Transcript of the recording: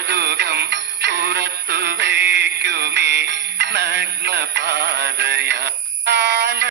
കൗതുകം പുറത്തു വയ്ക്കുമേ നഗ്നപാതയാ.